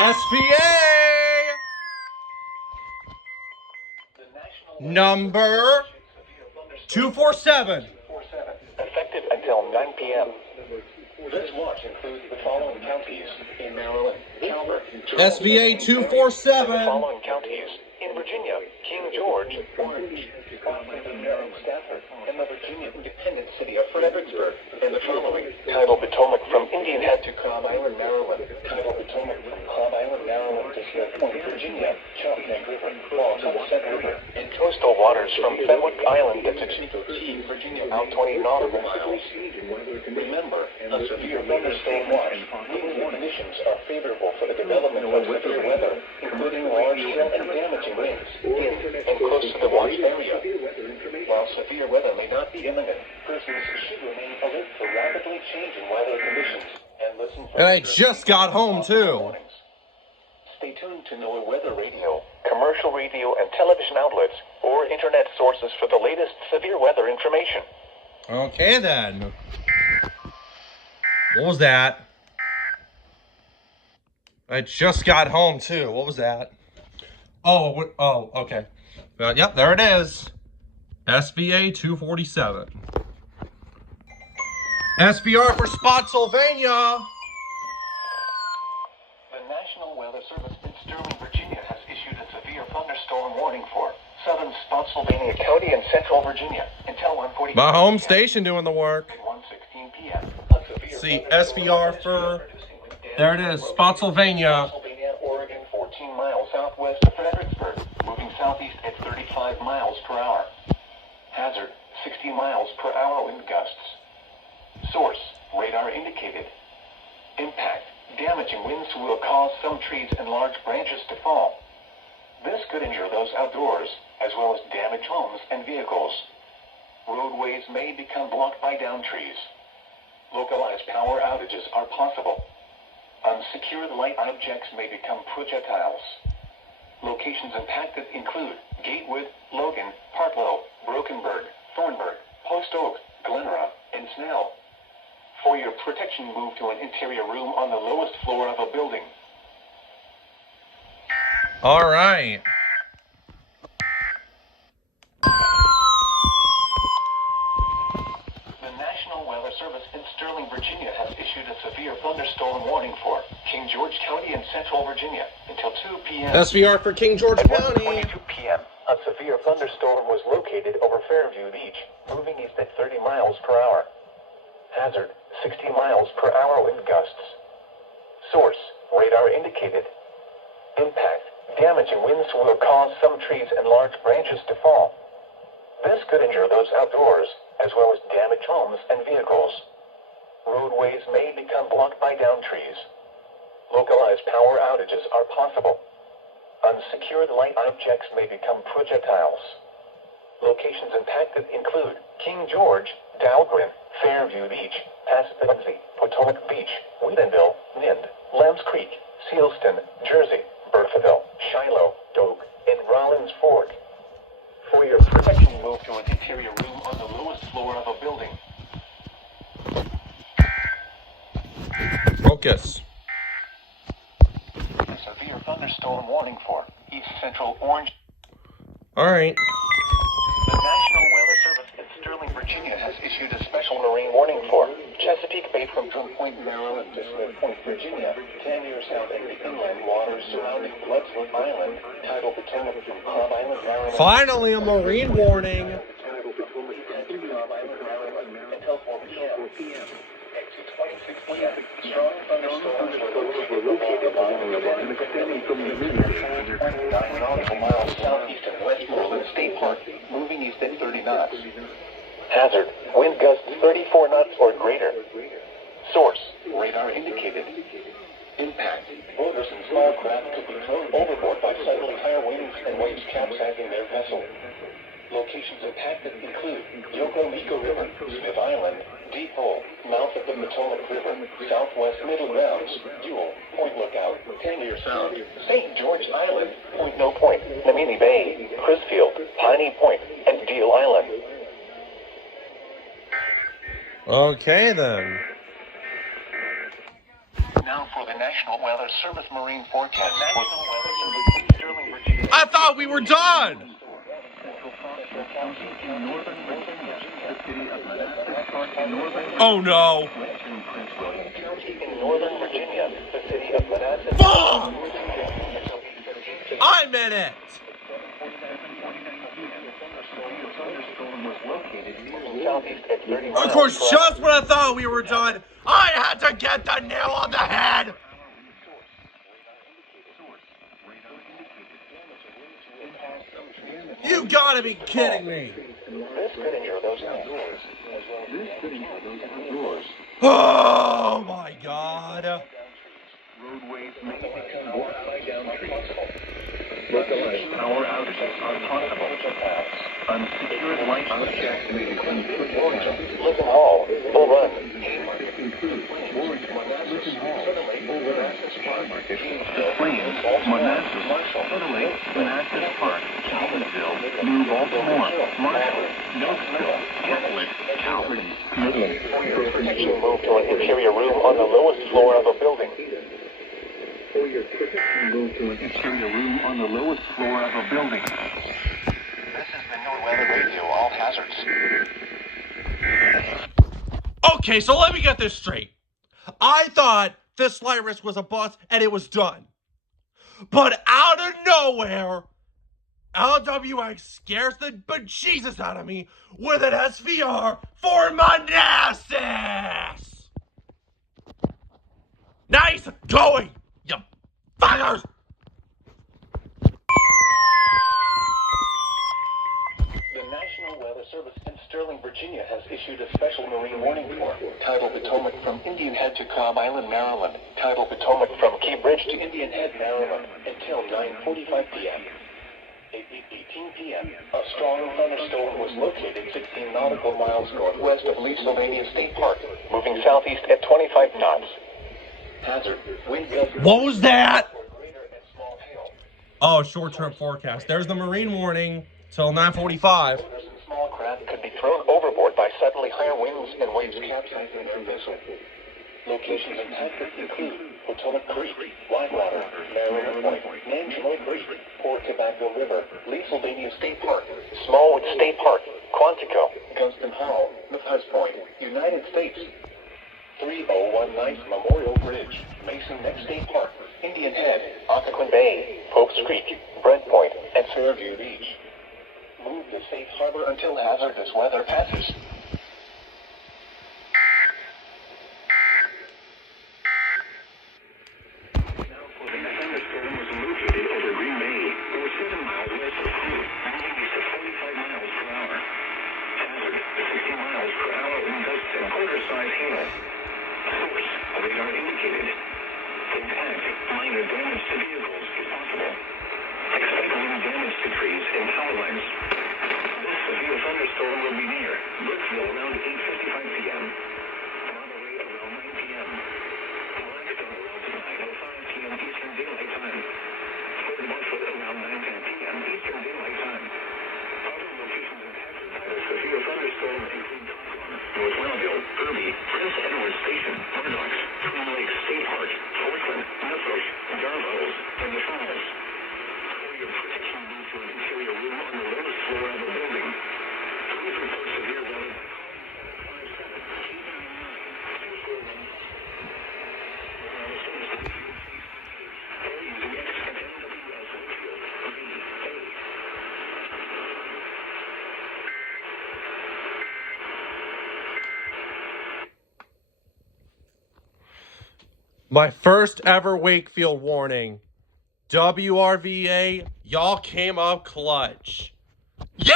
SVA number 247. Effective until 9 p.m. This watch includes the following counties in Maryland: Calvert, SVA 247. the following counties in Virginia: King George, Orange, Maryland, Stafford, and the Virginia independent city of Fredericksburg, and the following: Tidal Potomac from Indian Head to Cobb Island, Maryland; Tidal Potomac from Cobb Island, Maryland to Smith Point, Virginia; Choptank River, Falls Sunset River, and coastal waters from Fenwick Island to Chico Key, Virginia, out 20 nautical miles. Remember, a severe thunderstorm watch means conditions are favorable for the development of severe weather, including large hail and damaging winds in and close to the watch area. While severe weather may not be imminent, persons should remain alert for rapidly changing weather conditions and listen for... And I just got home too. Stay tuned to NOAA Weather Radio, commercial radio and television outlets, or internet sources for the latest severe weather information. Okay then. What was that? I just got home too. What was that? Oh, okay. Yep, there it is. SVA 247. SVR for Spotsylvania. The National Weather Service in Sterling, Virginia has issued a severe thunderstorm warning for southern Spotsylvania County and central Virginia until 1:40. My home station doing the work. 1:16 p.m. See, SVR for, there it is, Spotsylvania. Oregon, 14 miles southwest of Fredericksburg, moving southeast at 35 miles per hour. Hazard, 60 miles per hour wind gusts. Source, radar indicated. Impact, damaging winds will cause some trees and large branches to fall. This could injure those outdoors, as well as damage homes and vehicles. Roadways may become blocked by downed trees. Localized power outages are possible. Unsecured light objects may become projectiles. Locations impacted include Gatewood, Logan, Partlow, Brokenburg, Thornburg, Post Oak, Glenera, and Snell. For your protection, move to an interior room on the lowest floor of a building. All right. The National Weather Service in Sterling, Virginia has issued a severe thunderstorm warning for King George County and central Virginia until 2 p.m. SVR for King George At County. 1:22 p.m., a severe thunderstorm was located over Fairview Beach, moving east at 30 miles per hour. Hazard, 60 miles per hour wind gusts. Source, radar indicated. Impact, damaging winds will cause some trees and large branches to fall. This could injure those outdoors, as well as damage homes and vehicles. Roadways may become blocked by downed trees. Localized power outages are possible. Unsecured light objects may become projectiles. Locations impacted include King George, Dahlgren, Fairview Beach, Pasadena, Potomac Beach, Wheatonville, Nind, Lambs Creek, Sealston, Jersey, Bertheville, Shiloh, Doak, and Rollins Fork. For your protection, move to an interior room on the lowest floor of a building. Focus. A severe thunderstorm warning for East Central Orange. All right. The National Weather Service in Sterling, Virginia has issued a special marine warning for Chesapeake Bay from Drum Point, Maryland to Smith Point, Virginia, 10 years south in the inland waters surrounding Bloodsworth Island, Tidal Potomac from Cobb Island, Maryland. Finally, a marine warning. Tidal Potomac to Cobb Island, Maryland until 4 p.m. Exit 26 p.m. Strong thunderstorms were located along the line extending from the river 29 nautical miles southeast of Westmoreland State Park, moving east at 30 knots. Hazard, wind gusts 34 knots or greater. Source, radar indicated. Impact, boaters and small craft could be thrown overboard by suddenly higher winds and waves capsizing their vessel. Locations impacted include Yokomico River, Smith Island, Deep Hole, mouth of the Potomac River, Southwest Middle Grounds, Ewell, Point Lookout, Tangier Sound, St. George Island, Point No Point, Namini Bay, Crisfield, Piney Point, and Deal Island. Okay then. Now for the National Weather Service marine forecast. National Weather Service in Sterling, Virginia. I thought we were done. Oh no. In northern Virginia, the city of Manassas. Fuck! I'm in it. Southeast at 30 miles Of course, per hour. just when I thought we were done, I had to get the nail on the head. You gotta be kidding me. This could injure those outdoors. Oh my god. Roadways may become blocked by down trees. Localized power outages are possible. Unsecured light switches may become Lincoln Hall, Bull Run, Plains, Manassas, Little Lake, Manassas Park, Calvinsville, New Baltimore, Marshall, Nokesville, Catholic, Calvin, Midland. Protection moved to an interior room on the lowest floor of a building. Move to an interior room on the lowest floor of a building. This is the new weather radio, all hazards. Okay, so let me get this straight. I thought this slight risk was a bust and it was done. But out of nowhere, LWX scares the bejesus out of me with an SVR for Manassas! Nice going, you fuckers! The National Weather Service in Sterling, Virginia has issued a special marine warning for Tidal Potomac from Indian Head to Cobb Island, Maryland. Tidal Potomac from Key Bridge to Indian Head, Maryland until 9:45 p.m. At 8:18 p.m., a strong thunderstorm was located 16 nautical miles northwest of Lee Sylvania State Park, moving southeast at 25 knots. Hazard, wind gusts. What was that? Greater and small hail. Oh, short-term forecast. There's the marine warning till 9:45. Small craft could be thrown overboard by suddenly higher winds and waves capsizing their vessel. Locations impacted include Potomac Creek, Whitewater, Maryland Point, Nanchemo Creek, Port Tobacco River, Lee Sylvania State Park, Smallwood State Park, Quantico, Gunston Hall, Mathis Point, United States, 3019 Memorial Bridge, Mason Neck State Park, Indian Head, Occoquan Bay, Popes Creek, Brent Point, and Fairview Beach. Move to safe harbor until hazardous weather passes. My first ever Wakefield warning. WRVA, y'all came up clutch. Yeah!